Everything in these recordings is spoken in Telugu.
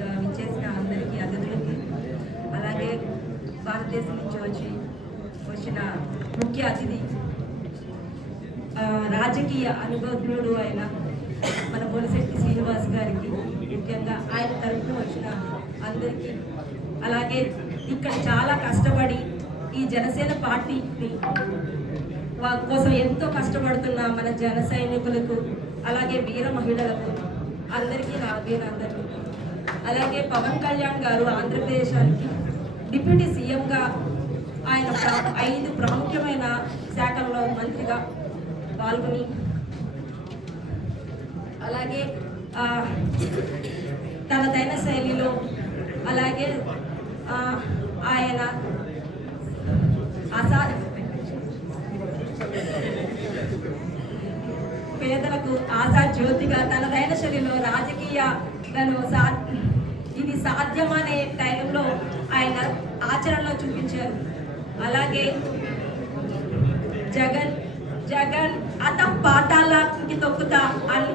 విచ్చేసిన అందరికీ అతిథులకి, అలాగే భారతదేశం నుంచి వచ్చిన ముఖ్య అతిథి రాజకీయ అనుభవజ్ఞుడు అయిన మన బొలిశెట్టి శ్రీనివాస్ గారికి, ముఖ్యంగా ఆయన తరఫున వచ్చిన అందరికీ, అలాగే ఇక్కడ చాలా కష్టపడి ఈ జనసేన పార్టీని కోసం ఎంతో కష్టపడుతున్న మన జన సైనికులకు, అలాగే వీర మహిళలకు అందరికీ నా అభినందనలు. అలాగే పవన్ కళ్యాణ్ గారు ఆంధ్రప్రదేశానికి డిప్యూటీ సీఎంగా ఆయన 5 ప్రాముఖ్యమైన శాఖల్లో మంత్రిగా పాల్గొని, అలాగే తనదైన శైలిలో, అలాగే ఆయన పేదలకు ఆశా జ్యోతిగా తనదైన శైలిలో రాజకీయాలను ఇది సాధ్యమనే టైంలో ఆయన ఆచరణలో చూపించారు. అలాగే జగన్ అతం పాతాళానికి తొక్కుతా అని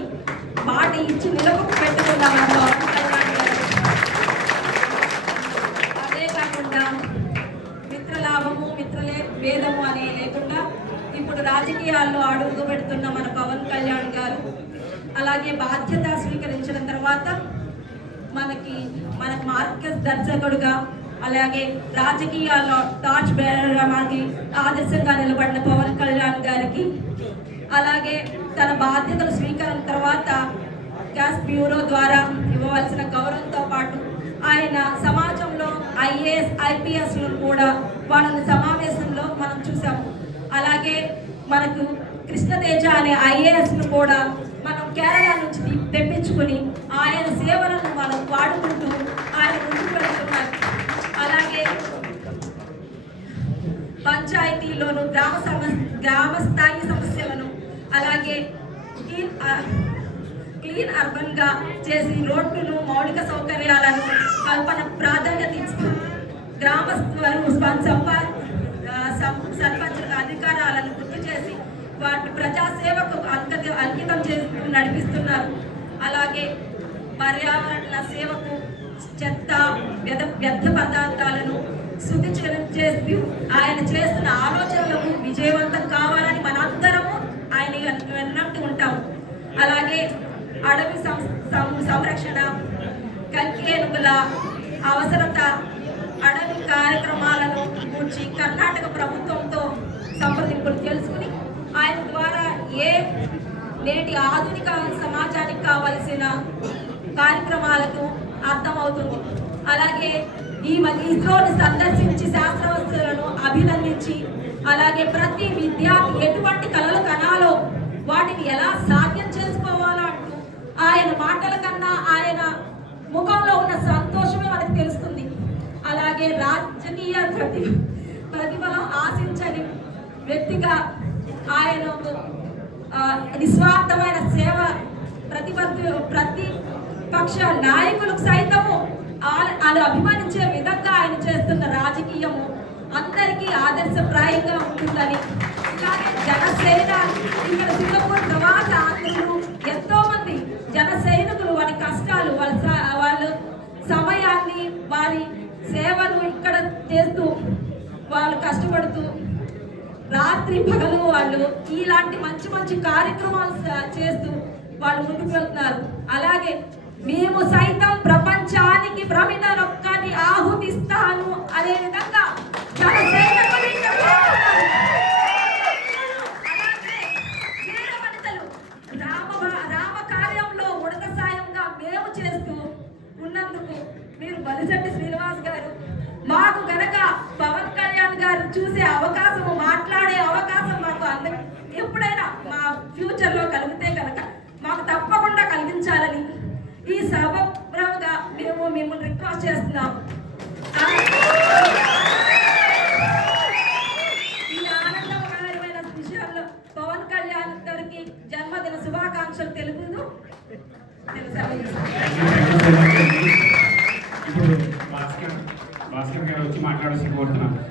మాట ఇచ్చి నిలబడి పెట్టుకున్నామని అదే కాకుండా మిత్రలాభము మిత్రలే భేదము అనే లేకుండా ఇప్పుడు రాజకీయాల్లో అడుగు పెడుతున్న మన పవన్ కళ్యాణ్ గారు, అలాగే బాధ్యత స్వీకరించిన తర్వాత మనకు మార్గదర్శకుడుగా, అలాగే రాజకీయాల్లో టార్చ్ బేరర్గా మనకి ఆదర్శంగా నిలబడిన పవన్ కళ్యాణ్ గారికి, అలాగే తన బాధ్యతలు స్వీకరణ తర్వాత గ్యాస్ బ్యూరో ద్వారా ఇవ్వవలసిన గౌరవంతో పాటు ఆయన సమాజంలో IAS IPSలను కూడా వాళ్ళని సమావేశంలో మనం చూసాము. అలాగే మనకు కృష్ణతేజ అనే IASను కూడా మనం కేరళ నుంచి తెప్పించుకుని ఆయన సేవలను మనం వాడుకుంటూ ఆయన ముందుకు వెళ్తున్నారు. అలాగే పంచాయతీలోను గ్రామ స్థాయి సమస్యలను, అలాగే క్లీన్ అర్బన్ గా చేసి రోడ్లను మౌలిక సౌకర్యాలను కల్పన ప్రాధాన్యత ఇస్తూ గ్రామస్తులను సర్పంచ్ అధికారాలను గుర్తు చేసి వాటి ప్రజాసేవకు అంకితం చేసి నడిపిస్తున్నారు. అలాగే పర్యావరణ సేవకు చెత్త వ్యర్థ పదార్థాలను శుద్ధి చేస్తూ ఆయన చేస్తున్న ఆలోచనలకు విజయవంతం కావాలని మనందరము ఆయన విన్నట్టు ఉంటాము. అలాగే అడవి సంరక్షణ, కంకి ఏనుగుల అవసరత, అడవి కార్యక్రమాలను గురించి కర్ణాటక ప్రభుత్వంతో సంప్రదింపులు తెలుసుకుని ఆయన ద్వారా నేటి ఆధునిక సమాజానికి కావలసిన కార్యక్రమాలకు అర్థమవుతుంది. అలాగే ఇస్రోని సందర్శించి శాస్త్రవేత్తలను అభినందించి, అలాగే ప్రతి విద్యార్థి ఎటువంటి కళలు కనాలో వాటిని ఎలా సాధ్యం చేసుకోవాలో అంటూ ఆయన మాటల కన్నా ఆయన ముఖంలో ఉన్న సంతోషమే మనకు తెలుస్తుంది. అలాగే రాజకీయ ప్రతిఫలం ఆశించని వ్యక్తిగా ఆయన నిస్వార్థమైన సేవ ప్రతిపక్ష నాయకులకు సైతము వాళ్ళు అభిమానించే విధంగా ఆయన చేస్తున్న రాజకీయము అందరికీ ఆదర్శప్రాయంగా ఉంటుందని, ఇలాగే జనసేన ఇక్కడ సింగపూర్ ప్రవాస ఆంధ్రులు ఎంతో మంది జన సైనికులు వారి కష్టాలు వాళ్ళు సమయాన్ని వారి సేవను ఇక్కడ చేస్తూ వాళ్ళు కష్టపడుతూ రాత్రి పగలు వాళ్ళు ఇలాంటి మంచి మంచి కార్యక్రమాలు చేస్తూ వాళ్ళు ముందుకు వెళ్తున్నారు. అలాగే మేము సైతం ప్రపంచానికి ప్రమిద రొక్కని ఆహుతిస్తాను అనే విధంగా రామ కార్యంలో ఉడత సాయంగా మేము చేస్తూ ఉన్నందుకు మీరు బలిశెట్టి శ్రీనివాస్ గారు మాకు గనక పవన్ కళ్యాణ్ గారు చూసే అవకాశం, మాట్లాడే అవకాశం మాకు ఎప్పుడైనా మా ఫ్యూచర్లో కలిగితే కనుక మాకు తప్పకుండా కలిగించాలని ఈ సభగా మేము మిమ్మల్ని రిక్వెస్ట్ చేస్తున్నాం.